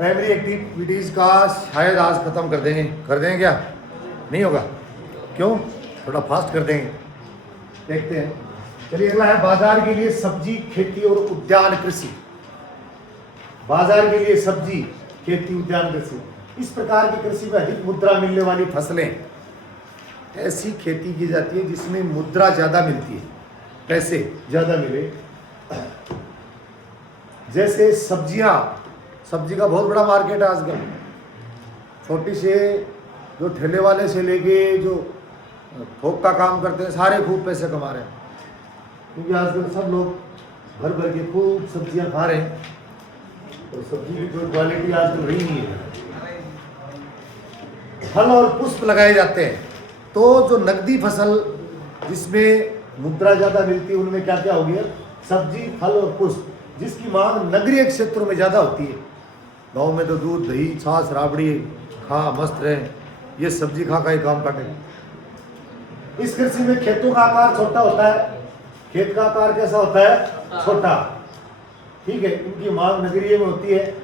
Primary activities का शायद आज ख़त्म कर देंगे क्या? नहीं होगा? क्यों? थोड़ा फास्ट कर देंगे, देखते हैं। चलिए अगला है बाजार के लिए सब्जी, खेती और उद्यान कृषि। बाजार के लिए सब्जी, खेती, उद्यान कृषि, इस प्रकार की कृषि में अधिक मुद्रा मिलने वाली फसलें, ऐसी खेती की जाती है जिसमें मुद्रा ज़्यादा मिलती है, पैसे ज़्यादा मिले। जैसे सब्जियां, सब्जी का बहुत बड़ा मार्केट है आजकल। छोटी से जो ठेले वाले से लेके जो थोक का काम करते हैं, सारे खूब पैसे कमा रहे हैं, क्योंकि आजकल सब लोग भर भर के खूब सब्जियां खा रहे हैं और सब्जी की जो क्वालिटी आजकल रही नहीं है। फल और पुष्प लगाए जाते हैं, तो जो नकदी फसल जिसमें मुद्रा ज़्यादा मिलती है उनमें क्या क्या हो गया? सब्जी, फल और पुष्प, जिसकी मांग नगरीय क्षेत्रों में ज़्यादा होती है। गांव में तो दूध, दही, छाछ, राबड़ी खा मस्त रहे, ये सब्जी खा का ही काम काटे। इस कृषि में खेतों का आकार छोटा होता है। खेत का आकार कैसा होता है? छोटा, ठीक है। इनकी मांग नगरीय में होती है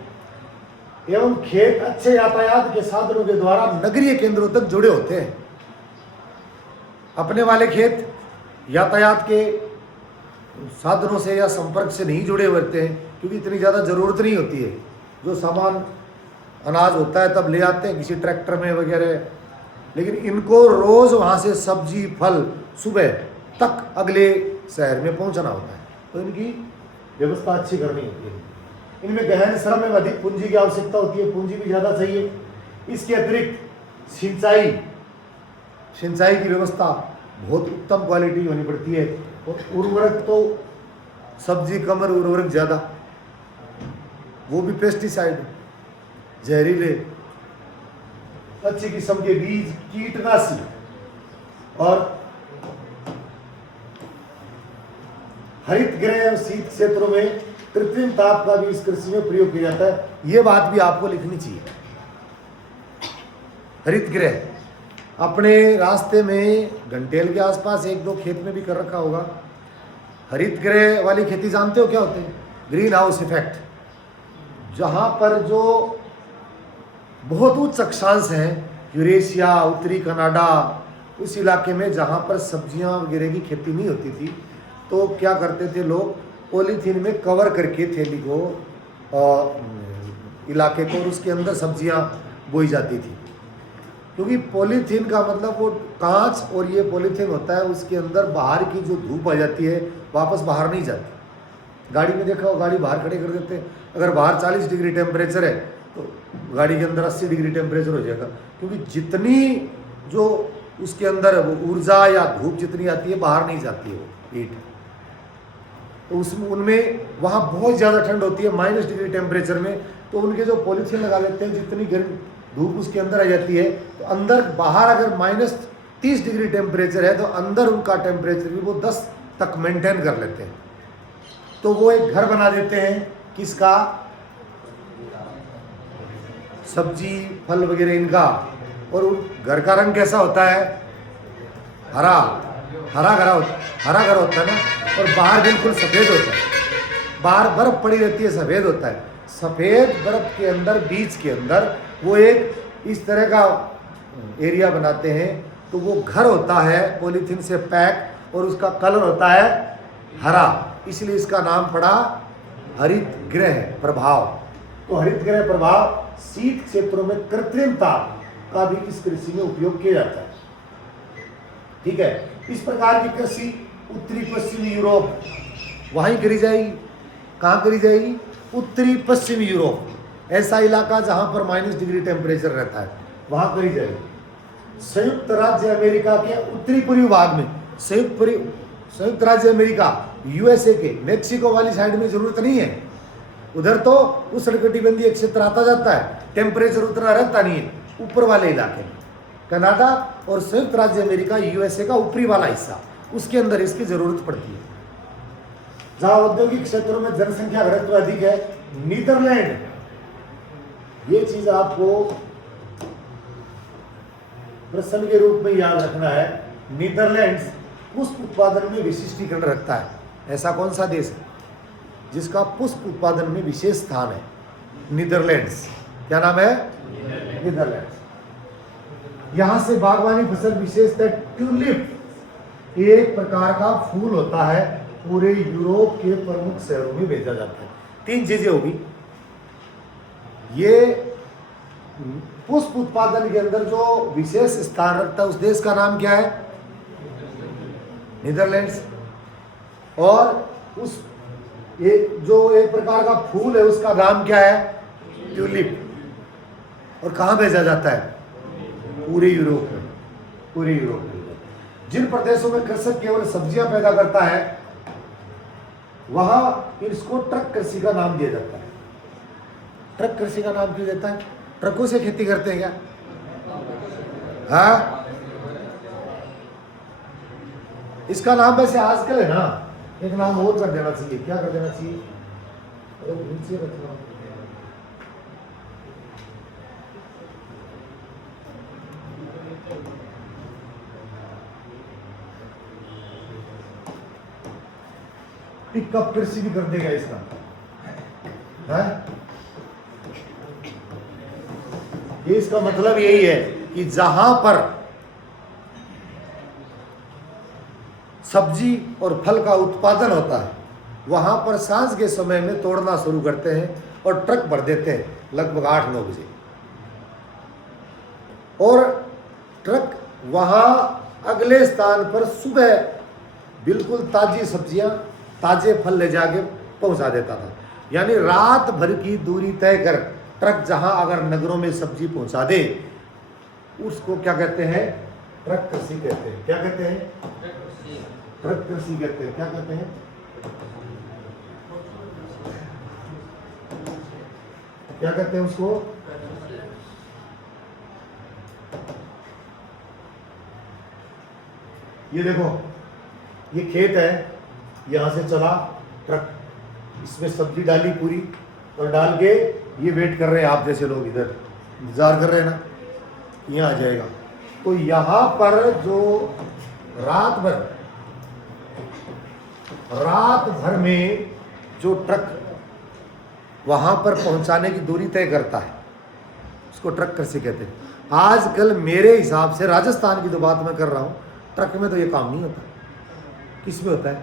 एवं खेत अच्छे यातायात के साधनों के द्वारा नगरीय केंद्रों तक जुड़े होते हैं। अपने वाले खेत यातायात के साधनों से या संपर्क से नहीं जुड़े होते हैं, क्योंकि इतनी ज़्यादा ज़रूरत नहीं होती है। जो सामान अनाज होता है तब ले आते हैं किसी ट्रैक्टर में वगैरह, लेकिन इनको रोज़ वहाँ से सब्जी फल सुबह तक अगले शहर में पहुँचाना होता है, तो इनकी व्यवस्था अच्छी करनी होती है। इनमें गहन श्रम में अधिक पूंजी की आवश्यकता होती है, पूंजी भी ज़्यादा चाहिए। इसके अतिरिक्त सिंचाई की व्यवस्था बहुत उत्तम क्वालिटी होनी पड़ती है, और उर्वरक तो सब्जी कम और उर्वरक ज़्यादा, वो भी पेस्टिसाइड, जहरीले, अच्छी किस्म के बीज, कीटनाशी और हरित गृह और शीत क्षेत्रों में कृत्रिम ताप का भी इस कृषि में प्रयोग किया जाता है। ये बात भी आपको लिखनी चाहिए। हरित गृह अपने रास्ते में घंटेल के आसपास एक दो खेत में भी कर रखा होगा। हरित गृह वाली खेती जानते हो क्या होते हैं? ग्रीन हाउस इफेक्ट, जहाँ पर जो बहुत उच्च अक्षांश हैं, यूरेशिया, उत्तरी कनाडा, उस इलाके में जहाँ पर सब्जियाँ वगैरह की खेती नहीं होती थी, तो क्या करते थे लोग? पॉलीथीन में कवर करके थैली को और इलाके को, और उसके अंदर सब्जियाँ बोई जाती थी। क्योंकि पॉलीथीन का मतलब वो कांच, और ये पॉलीथीन होता है उसके अंदर बाहर की जो धूप आ जाती है वापस बाहर नहीं जाती। गाड़ी में देखा हो, गाड़ी बाहर खड़े कर देते हैं, अगर बाहर 40 डिग्री टेम्परेचर है तो गाड़ी के अंदर 80 डिग्री टेम्परेचर हो जाएगा, क्योंकि जितनी जो उसके अंदर वो ऊर्जा या धूप जितनी आती है बाहर नहीं जाती है वो हीट, तो उसमें उनमें वहाँ बहुत ज़्यादा ठंड होती है, -डिग्री टेम्परेचर में। तो उनके जो पॉलीथीन लगा देते हैं, जितनी गर्म धूप उसके अंदर आ जाती है, तो अंदर बाहर अगर -30 डिग्री टेम्परेचर है तो अंदर उनका टेम्परेचर भी वो 10 तक मेंटेन कर लेते हैं। तो वो एक घर बना देते हैं, किसका? सब्जी फल वगैरह इनका। और घर का रंग कैसा होता है? हरा घर होता है ना, और बाहर बिल्कुल सफ़ेद होता है। बाहर बर्फ़ पड़ी रहती है, सफ़ेद होता है। सफ़ेद बर्फ़ के अंदर, बीच के अंदर वो एक इस तरह का एरिया बनाते हैं, तो वो घर होता है पॉलीथीन से पैक, और उसका कलर होता है हरा, इसलिए इसका नाम पड़ा हरित गृह प्रभाव। तो हरित गृह प्रभाव शीत क्षेत्रों में कृत्रिम ताप का भी इस कृषि में उपयोग किया जाता है, ठीक है। इस प्रकार की कृषि उत्तरी पश्चिमी यूरोप वहीं करी जाएगी। कहाँ करी जाएगी? उत्तरी पश्चिमी यूरोप, ऐसा इलाका जहाँ पर -डिग्री टेम्परेचर रहता है, वहाँ करी जाएगी। संयुक्त राज्य अमेरिका के उत्तरी पूर्वी भाग में, संयुक्त राज्य अमेरिका, USA के मेक्सिको वाली साइड में जरूरत नहीं है, उधर तो उष्णकटिबंधीय क्षेत्र आता जाता है, टेम्परेचर उतना रहता नहीं है। ऊपर वाले इलाके में कनाडा और संयुक्त राज्य अमेरिका, USA का ऊपरी वाला हिस्सा, उसके अंदर इसकी जरूरत पड़ती है। जहां औद्योगिक क्षेत्रों में जनसंख्या घनत्व अधिक है, नीदरलैंड, ये चीज आपको प्रश्न के रूप में याद रखना है। नीदरलैंड्स पुष्प उत्पादन में विशिष्टीकरण रखता है। ऐसा कौन सा देश है जिसका पुष्प उत्पादन में विशेष स्थान है? नीदरलैंड्स। क्या नाम है? नीदरलैंड्स। यहां से बागवानी फसल विशेषतः ट्यूलिप एक प्रकार का फूल होता है, पूरे यूरोप के प्रमुख शहरों में भेजा जाता है। 3 चीजें होगी। ये पुष्प उत्पादन के अंदर जो विशेष स्थान रखता है उस देश का नाम क्या है? नीदरलैंड्स। और उस जो एक प्रकार का फूल है उसका नाम क्या है? ट्यूलिप। और कहाँ भेजा जाता है? पूरे यूरोप में। पूरे यूरोप में जिन प्रदेशों में कृषक केवल सब्जियां पैदा करता है वहां इसको ट्रक कृषि का नाम दिया जाता है। ट्रक कृषि का नाम क्यों देता है? ट्रकों से खेती करते हैं क्या? हाँ, इसका नाम वैसे आजकल है ना, एक नाम और कर देना चाहिए। क्या कर देना चाहिए? नीचे रखना। पिकअप कृषि भी कर देगा इसका है? ये इसका मतलब यही है कि जहां पर सब्जी और फल का उत्पादन होता है वहां पर सांझ के समय में तोड़ना शुरू करते हैं और ट्रक भर देते हैं लगभग 8-9 बजे। और ट्रक वहां अगले स्थान पर सुबह बिल्कुल ताजी सब्जियां, ताजे फल ले जाके पहुंचा देता था। यानी रात भर की दूरी तय कर ट्रक जहां अगर नगरों में सब्जी पहुंचा दे उसको क्या कहते हैं? ट्रक कृषि कहते हैं। क्या कहते हैं? ट्रक कृषि कहते हैं। क्या कहते हैं? क्या कहते हैं उसको? ये देखो, ये खेत है, यहां से चला ट्रक, इसमें सब्जी डाली पूरी और डाल के ये वेट कर रहे हैं, आप जैसे लोग इधर इंतजार कर रहे हैं ना, यहाँ आ जाएगा। तो यहाँ पर जो रात भर में जो ट्रक वहाँ पर पहुँचाने की दूरी तय करता है उसको ट्रक कृषि कहते हैं। आजकल मेरे हिसाब से राजस्थान की जो बात मैं कर रहा हूँ, ट्रक में तो ये काम नहीं होता। किस में होता है?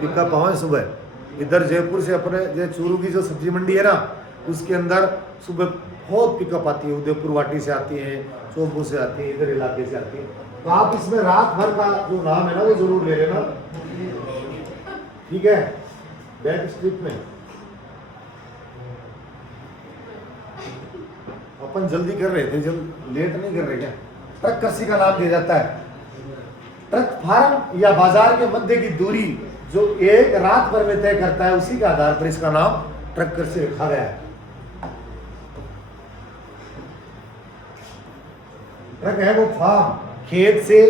पिकअप पहुँच सुबह इधर जयपुर से अपने जो चूरू की जो सब्जी मंडी है ना उसके अंदर सुबह बहुत पिकअप आती है, उदयपुर वाटी से आती है, चौबू से आती है, इधर इलाके से आती है। तो आप इसमें रात भर का जो नाम है ना वो जरूर ले लेना, ठीक है? बैक स्ट्रिप में अपन जल्दी कर रहे थे, जब लेट नहीं कर रहे क्या? ट्रक कृषि का नाम दिया जाता है। ट्रक फार्म या बाजार के मध्य की दूरी जो एक रात भर में तय करता है उसी के आधार पर इसका नाम ट्रक कृषि रखा गया है। ट्रक है वो फार्म, खेत से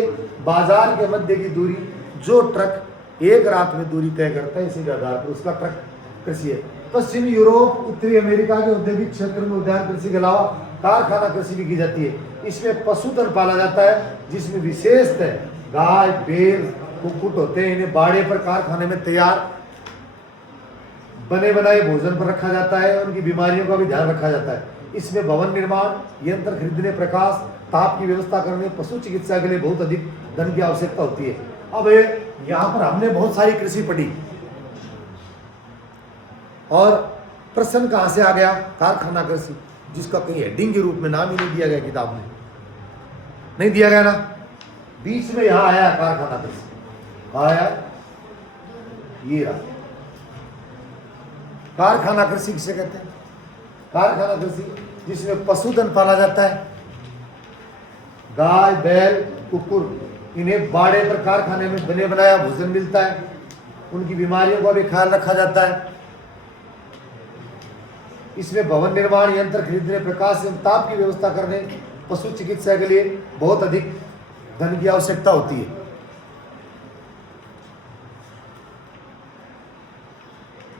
बाजार के मध्य की दूरी जो ट्रक एक रात में दूरी तय करता है इसी के आधार पर उसका ट्रक कृषि है। पश्चिमी यूरोप, उत्तरी अमेरिका के औद्योगिक क्षेत्र में उद्यान कृषि के अलावा कारखाना कृषि भी की जाती है। इसमें पशुधन पाला जाता है जिसमें विशेषतः गाय, बैल, कुक्कुट होते हैं। इन्हें बाड़े पर कारखाने में तैयार बने बनाए भोजन पर रखा जाता है, उनकी बीमारियों का भी ध्यान रखा जाता है। इसमें भवन निर्माण, यंत्र खरीदने, प्रकाश, ताप की व्यवस्था करने, पशु चिकित्सा के लिए बहुत अधिक धन की आवश्यकता होती है। अब यहाँ पर हमने बहुत सारी कृषि पढ़ी और प्रश्न कहाँ से आ गया? कारखाना कृषि, जिसका कहीं हेडिंग के रूप में नाम ही नहीं दिया गया किताब में, नहीं दिया गया ना। बीच में यहाँ आया कारखाना कृषि, आया ये रहा। कारखाना कृषि किसे कहते हैं? कारखाना कृषि जिसमें पशुधन पाला जाता है, गाय, बैल, कुकुर, इन्हें बाड़े पर कारखाने में बने बनाया भोजन मिलता है, उनकी बीमारियों का भी ख्याल रखा जाता है। इसमें भवन निर्माण, यंत्र खरीदने, प्रकाश एवं ताप की व्यवस्था करने, पशु चिकित्सा के लिए बहुत अधिक धन की आवश्यकता होती है।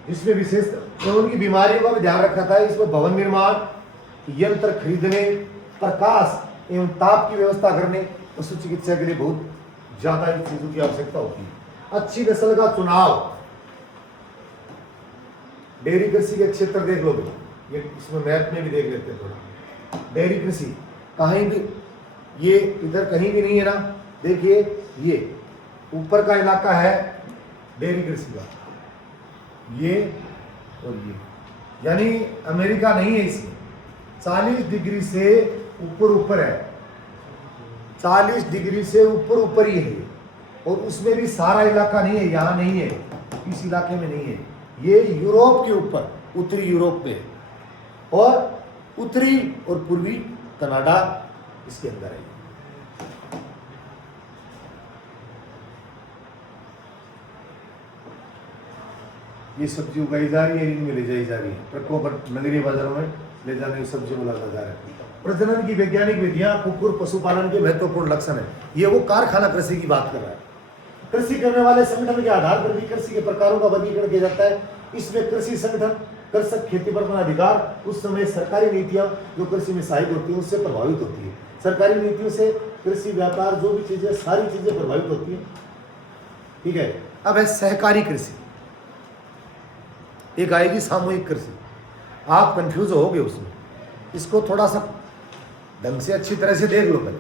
इसमें विशेष उनकी बीमारियों का भी ध्यान रखा था। इसमें भवन निर्माण, यंत्र खरीदने, प्रकाश एवं ताप की व्यवस्था करने, पशु चिकित्सा के लिए बहुत ज्यादा इन चीजों की आवश्यकता होती है। अच्छी नस्ल का चुनाव, डेयरी कृषि के क्षेत्र देख लो, ये इसमें मैप में भी देख लेते हैं थोड़ा। डेयरी कृषि कहीं भी, ये इधर कहीं भी नहीं है ना, देखिए ये ऊपर का इलाका है डेयरी कृषि का, ये और ये, यानी अमेरिका नहीं है इसमें। 40 डिग्री से ऊपर है, 40 डिग्री से ऊपर ही है, और उसमें भी सारा इलाका नहीं है, यहाँ नहीं है, इस इलाके में नहीं है। ये यूरोप के ऊपर, उत्तरी यूरोप में है, और उत्तरी और पूर्वी कनाडा इसके अंदर है। ये सब्जी उगाई जा रही है, इनमें ले जाई जा रही है, ट्रकों पर नगरीय बाजारों में ले जाने की सब्जी को लगा जा रहा है। प्रजनन की वैज्ञानिक विधियां कुक्कुट पशुपालन के महत्वपूर्ण लक्षण है। ये वो कारखाना कृषि की बात कर रहा है। कृषि करने वाले संगठन के आधार पर भी कृषि के प्रकारों का वर्गीकरण किया जाता है। इसमें कृषि संगठन, कृषक, खेती पर अपना अधिकार, उस समय सरकारी नीतियां जो कृषि में सहायक होती है उससे प्रभावित होती है। सरकारी नीतियों से कृषि व्यापार जो भी चीजें, सारी चीजें प्रभावित होती है। ठीक है, अब है सहकारी कृषि, एक आएगी सामूहिक कृषि। आप कंफ्यूज होगे उसमें, इसको थोड़ा सा ढंग से अच्छी तरह से देख लो पहले,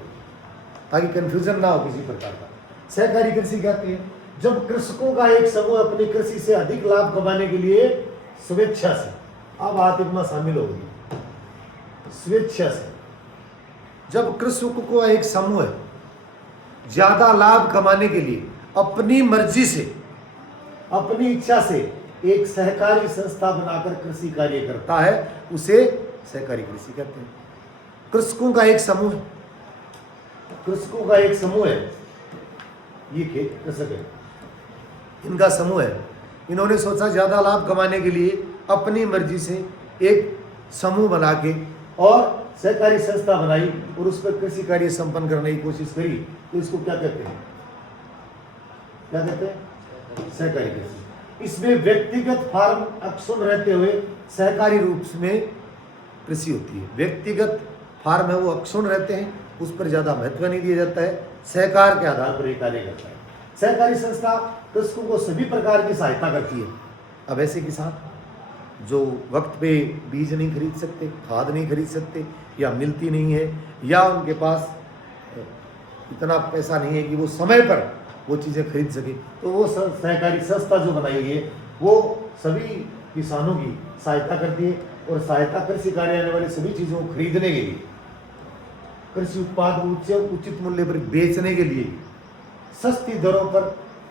ताकि कंफ्यूजन ना हो किसी प्रकार का। सहकारी कृषि कहते हैं जब कृषकों का एक समूह अपनी कृषि से अधिक लाभ कमाने के लिए स्वेच्छा से, अब आत्मा शामिल होगी, स्वेच्छा से जब कृषकों को एक समूह ज्यादा लाभ कमाने के लिए अपनी मर्जी से, अपनी इच्छा से एक सहकारी संस्था बनाकर कृषि कार्य करता है, उसे सहकारी कृषि कहते हैं। कृषकों का एक समूह, कृषकों का एक समूह है, ये कृषक है, इनका समूह है। इन्होंने सोचा ज्यादा लाभ कमाने के लिए अपनी मर्जी से एक समूह बना के और सहकारी संस्था बनाई और उस पर कृषि कार्य संपन्न करने की कोशिश करी, तो इसको क्या कहते हैं? क्या कहते हैं? सहकारी कृषि। इसमें व्यक्तिगत फार्म अक्षुण्ण रहते हुए सहकारी रूप में कृषि होती है। व्यक्तिगत फार्म है वो अक्षुण्ण रहते हैं, उस पर ज्यादा महत्व नहीं दिया जाता है, सहकार के आधार पर एक कार्य करता है। सहकारी संस्था कृषकों को सभी प्रकार की सहायता करती है। अब ऐसे किसान जो वक्त पे बीज नहीं खरीद सकते, खाद नहीं खरीद सकते, या मिलती नहीं है, या उनके पास इतना पैसा नहीं है कि वो समय पर वो चीज़ें खरीद सके, तो वो सहकारी संस्था जो बनाई गई है वो सभी किसानों की सहायता करती है, और सहायता कृषि कार्य आने वाली सभी चीज़ों को खरीदने के लिए, कृषि उत्पाद उचित मूल्य पर बेचने के लिए, सस्ती दरों पर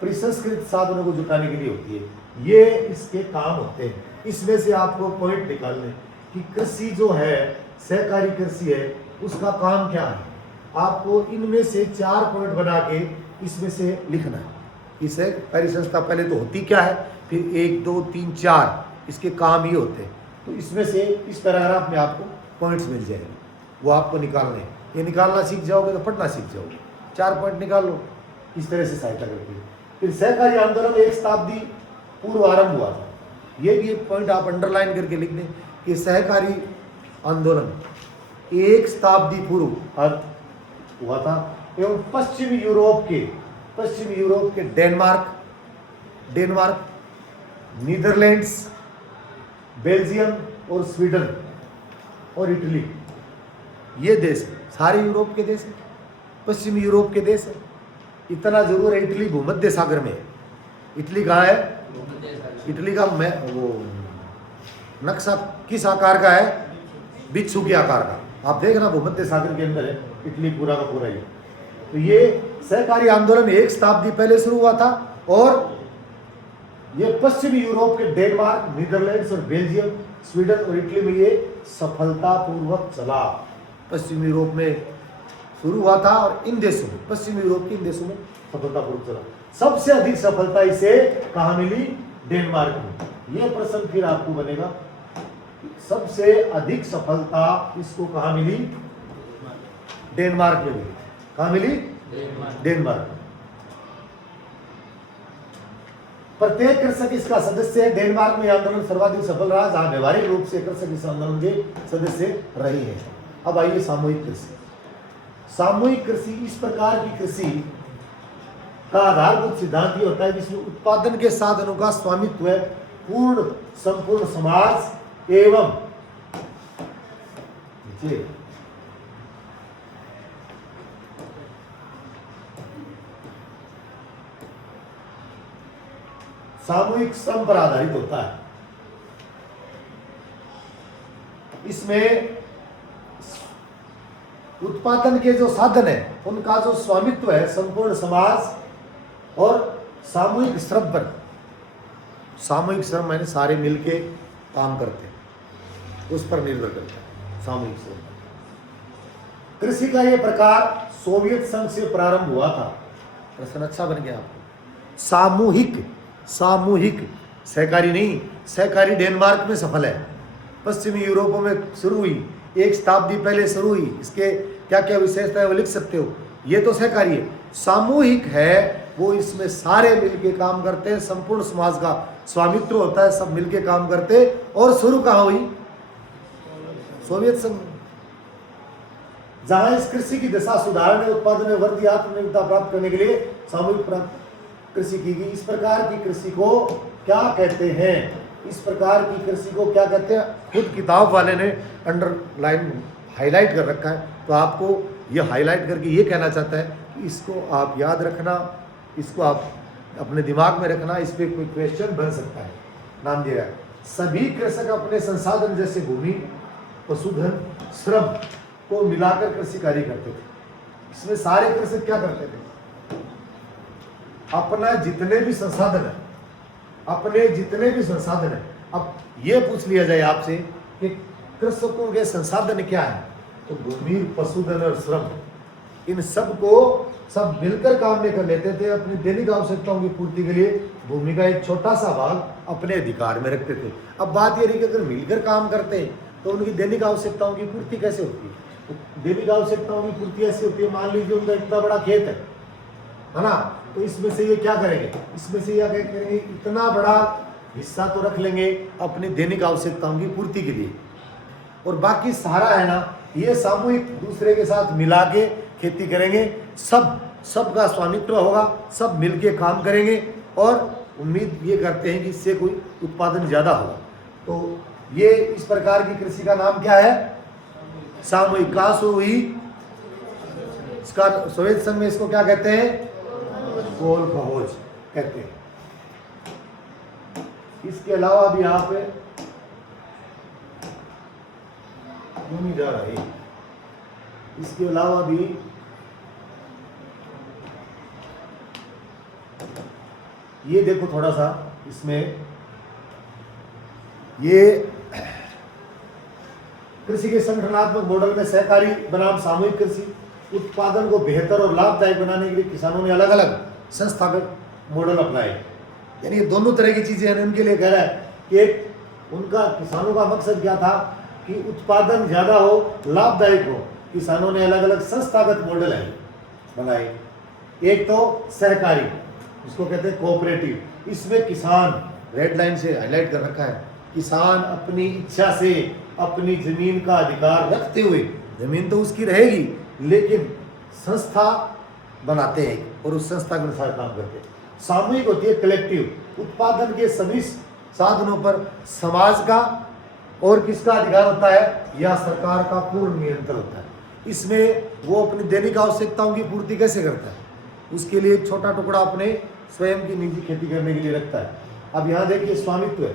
प्रसंस्कृत साधनों को जुटाने के लिए होती है। ये इसके काम होते हैं। इसमें से आपको पॉइंट निकालने कि कृषि जो है, सहकारी कृषि है, उसका काम क्या है, आपको इनमें से 4 पॉइंट बना के इसमें से लिखना है। इस सहकारी संस्था पहले तो होती क्या है, फिर 1 2 3 4 इसके काम ही होते हैं। तो इसमें से इस पैराग्राफ में आपको पॉइंट्स मिल जाएंगे, वो आपको निकालने हैं। ये निकालना सीख जाओगे तो पढ़ना सीख जाओगे। 4 पॉइंट निकाल लो, इस तरह से सहायता करती है। फिर सहकारी आंदोलन 1 शताब्दी पूर्व आरंभ हुआ था। ये भी एक पॉइंट आप अंडरलाइन करके लिख दें कि सहकारी आंदोलन 1 शताब्दी पूर्व हुआ था, एवं पश्चिमी यूरोप के डेनमार्क, नीदरलैंड्स, बेल्जियम और स्वीडन और इटली, ये देश सारे यूरोप के देश हैं, पश्चिमी यूरोप के देश है। इतना जरूर है, इटली भूमध्य सागर में है। इटली कहाँ है? इटली का वो नक्शा किस आकार का है? बिच्छू के आकार का। आप देख ना, भूमध्य सागर के अंदर है इटली पूरा का पूरा ही। तो ये सहकारी आंदोलन 1 शताब्दी पहले शुरू हुआ था, और ये पश्चिमी यूरोप के डेनमार्क, नीदरलैंड्स और बेल्जियम, स्वीडन और इटली में ये सफलतापूर्वक चला। पश्चिमी यूरोप में शुरू हुआ था और इन देशों में, पश्चिमी यूरोप के इन देशों में सफलतापूर्वक चला। सबसे अधिक सफलता इसे कहाँ मिली? डेनमार्क में। यह प्रश्न फिर आपको बनेगा, सबसे अधिक सफलता इसको कहाँ मिली? डेनमार्क में मिली। कहाँ मिली? डेनमार्क। प्रत्येक कृषक इसका सदस्य है। डेनमार्क में आंदोलन सर्वाधिक सफल रहा, जहां व्यवहारिक रूप से कृषक इस आंदोलन के सदस्य रहे हैं। अब आइए सामूहिक कृषि। सामूहिक कृषि इस प्रकार की कृषि का आधारभूत सिद्धांत ये होता है जिसमें उत्पादन के साधनों का स्वामित्व है पूर्ण संपूर्ण समाज एवं 6 सामूहिक श्रम पर आधारित होता है। इसमें उत्पादन के जो साधन है उनका जो स्वामित्व है संपूर्ण समाज और सामूहिक श्रम पर। सामूहिक श्रम मैंने सारे मिलके काम करते हैं, उस पर निर्भर करता है सामूहिक श्रम। कृषि का यह प्रकार सोवियत संघ से प्रारंभ हुआ था। प्रश्न अच्छा बन गया आपको। सामूहिक, सामूहिक, सहकारी नहीं। सहकारी डेनमार्क में सफल है, पश्चिमी यूरोप में शुरू हुई, 1 शताब्दी पहले शुरू हुई। इसके क्या क्या विशेषता है वो लिख सकते हो। ये तो सहकारी है। सामूहिक है वो इसमें सारे मिलके काम करते हैं, संपूर्ण समाज का स्वामित्व होता है, सब मिलके काम करते। और शुरू कहाँ हुई? सोवियत संघ। जहां इस कृषि की दशा सुधारने, उत्पादन में वृद्धि, आत्मनिर्भरता प्राप्त करने के लिए सामूहिक कृषि की गई। इस प्रकार की कृषि को क्या कहते हैं? इस प्रकार की कृषि को क्या कहते हैं? खुद किताब वाले ने अंडरलाइन हाईलाइट कर रखा है, तो आपको ये हाईलाइट करके ये कहना चाहता है कि इसको आप याद रखना, इसको आप अपने दिमाग में रखना। इस पर कोई क्वेश्चन बन सकता है। नाम दिया है, सभी कृषक अपने संसाधन जैसे भूमि, पशुधन, श्रम को मिलाकर कृषि कार्य करते थे। इसमें सारे कृषक क्या करते थे? अपना जितने भी संसाधन है, अपने जितने भी संसाधन है। अब ये पूछ लिया जाए आपसे कि कृषकों के संसाधन क्या है, तो भूमि, पशुधन और श्रम, इन सब को सब मिलकर काम में कर लेते थे। अपनी दैनिक आवश्यकताओं की पूर्ति के लिए भूमि का एक छोटा सा भाग अपने अधिकार में रखते थे। अब बात यह रही कि अगर मिलकर काम करते हैं तो उनकी दैनिक आवश्यकताओं की पूर्ति कैसे होती है? तो दैनिक आवश्यकताओं की पूर्ति ऐसी होती है, मान लीजिए उनका इतना बड़ा खेत है ना, तो इसमें से ये क्या करेंगे? इसमें से ये क्या करेंगे? इतना बड़ा हिस्सा तो रख लेंगे अपनी दैनिक आवश्यकताओं की पूर्ति के लिए, और बाकी सारा है ना, ये सामूहिक दूसरे के साथ मिला के खेती करेंगे। सबका स्वामित्व होगा, सब मिलके काम करेंगे, और उम्मीद ये करते हैं कि इससे कोई उत्पादन ज़्यादा होगा। तो ये इस प्रकार की कृषि का नाम क्या है? सामूहिक। कहाँ शुरू हुई? इसका सोवियत संघ में इसको क्या कहते हैं? कोलखोज कहते हैं। इसके अलावा भी यहाँ पे क्यों नहीं जा रहा है? इसके अलावा भी ये देखो थोड़ा सा, इसमें ये कृषि के संगठनात्मक मॉडल में सहकारी बनाम सामूहिक कृषि उत्पादन को बेहतर और लाभदायक बनाने के लिए किसानों ने अलग अलग संस्थागत मॉडल अपनाए। यानी ये दोनों तरह की चीजें हैं। उनके लिए कह रहा है कि एक उनका किसानों का मकसद क्या था कि उत्पादन ज्यादा हो, लाभदायक हो। किसानों ने अलग अलग संस्थागत मॉडल है बनाए। एक तो सहकारी, जिसको कहते हैं कोऑपरेटिव। इसमें किसान, रेड लाइन से हाईलाइट कर रखा है, किसान अपनी इच्छा से अपनी जमीन का अधिकार रखते हुए, जमीन तो उसकी रहेगी लेकिन संस्था बनाते हैं और उस संस्था के अनुसार काम करते हैं। सामूहिक होती है कलेक्टिव। उत्पादन के सभी साधनों पर समाज का और किसका अधिकार होता है? या सरकार का पूर्ण नियंत्रण होता है। इसमें वो अपनी दैनिक आवश्यकताओं की पूर्ति कैसे करता है? उसके लिए एक छोटा टुकड़ा अपने स्वयं की निजी खेती करने के लिए रखता है। अब यहाँ देखिए स्वामित्व है,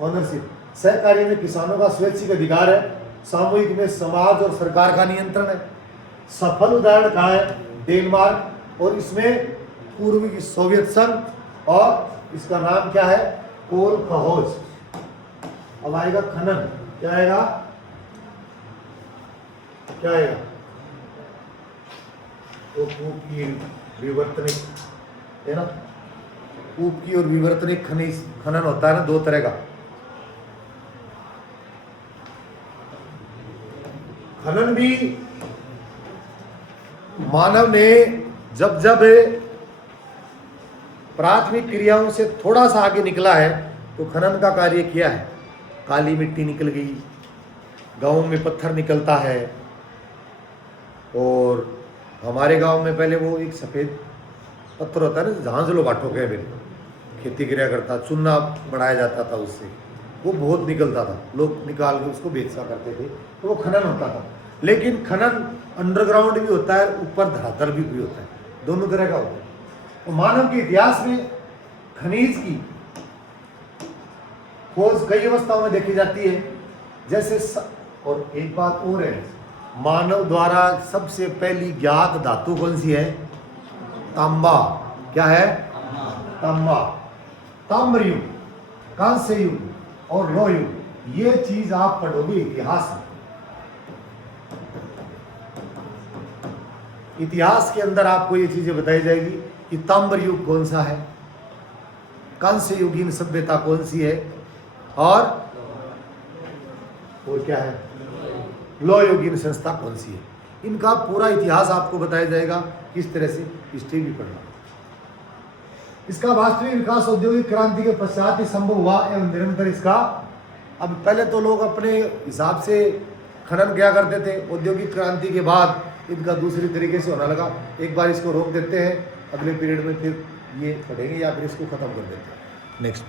ऑनरशिप। सहकारी में किसानों का स्वैच्छिक अधिकार है, सामूहिक में समाज और सरकार का नियंत्रण है। सफल उदाहरण कहाँ है? डेनमार्क, और इसमें पूर्वी सोवियत संघ, और इसका नाम क्या है? कोलखोज। अब आएगा खनन। क्या आएगा? क्या आएगा? तो कूप की विवर्तनिक है ना, कूप की और विवर्तनिक खनन होता है ना, दो तरह का। खनन भी मानव ने जब जब प्राथमिक क्रियाओं से थोड़ा सा आगे निकला है तो खनन का कार्य किया है। काली मिट्टी निकल गई, गाँव में पत्थर निकलता है, और हमारे गांव में पहले वो एक सफ़ेद पत्थर होता है ना, झांझलो बाटो के बिल खेती किया करता, चूना बढ़ाया जाता था उससे, वो बहुत निकलता था, लोग निकाल के उसको बेचा करते थे, तो वो खनन होता था। लेकिन खनन अंडरग्राउंड भी होता है, ऊपर धरातल भी होता है, दोनों तरह का होता है। तो मानव के इतिहास में खनिज की खोज कई अवस्थाओं में देखी जाती है, जैसे और एक बात और है, मानव द्वारा सबसे पहली ज्ञात धातु कौन सी है? तांबा। क्या है? तांबा। ताम्र युग, कांस्य युग और लौह युग, ये चीज आप पढ़ोगे इतिहास में। इतिहास के अंदर आपको ये चीजें बताई जाएगी कि ताम्र युग कौन सा है, कांस्य युगीन सभ्यता कौन सी है, और क्या है, लौह युगीन संस्था कौन सी है। इनका पूरा इतिहास आपको बताया जाएगा, किस तरह से हिस्ट्री भी पढ़ना। इसका वास्तविक विकास औद्योगिक क्रांति के पश्चात ही संभव हुआ एवं निरंतर इसका, अब पहले तो लोग अपने हिसाब से खनन किया करते थे, औद्योगिक क्रांति के बाद इनका दूसरी तरीके से होने लगा। एक बार इसको रोक देते हैं, अगले पीरियड में फिर ये पढ़ेंगे या फिर इसको खत्म कर देते हैं। नेक्स्ट।